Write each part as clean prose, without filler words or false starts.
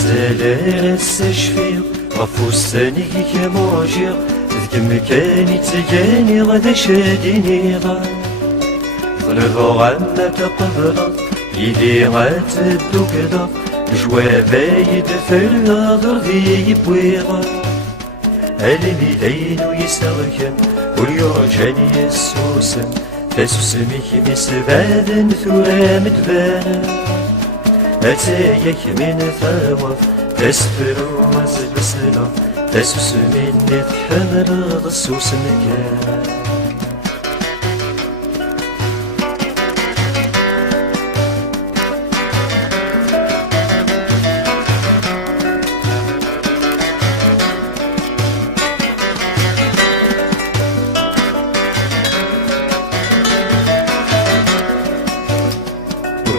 مازال السشفيق غفوساني كمرجع ذك مكاني تجاني غدا شاديني غا ظلفو عما تقبل يدي غاتدو كدا جوابا يدفر ناظر ذي بويغا ألمي دينو يسركن واليرجاني يسوسن تسوسميك مسبادن ثورا مدبانا أتايك من ثواب تسفر وزبسنا تسوسمين تحمل ضسوس مكان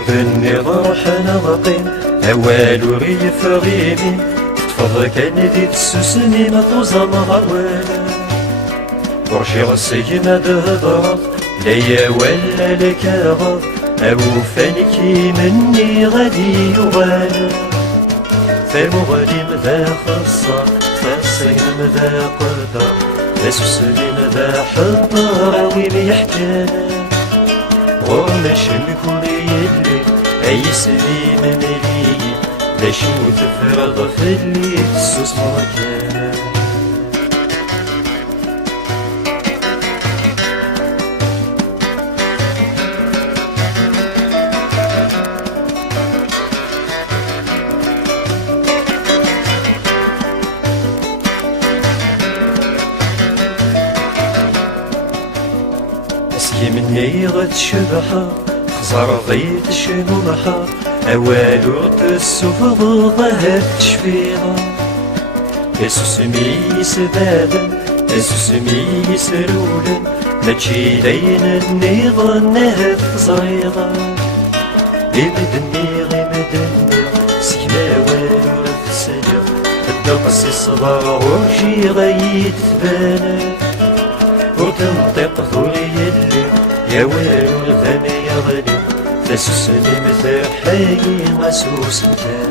بني ضرحنا غقين أوال ريف غيمي تفضل كان ذي تسوسني ما توزم غوالا ورشي غسي ما دهضرت ليا ولا لك غض أو فانكي مني غادي يغالا فمغلي مذا خصر فصين مذا قدر تسوسني مذا حضر ويم يحكالا ومش نكوني يلي أي سليم ملي لشو تفرغ في اللي تسوس مكان اسكي مني غتشبحها خزر ضيت شنوحها أوال ورتسوف ضهت تشفيها يسوسمي يسبادن يسوسمي يسرولن ماشي داين النظام نهف زريغا يمدني غيمدني سكنا والو السجا الدقس الصباغ وجي غيد ثبانا وتنطق ثولي يلي يا والو الذني يغلي تسوسني مثل حي مسوس مكان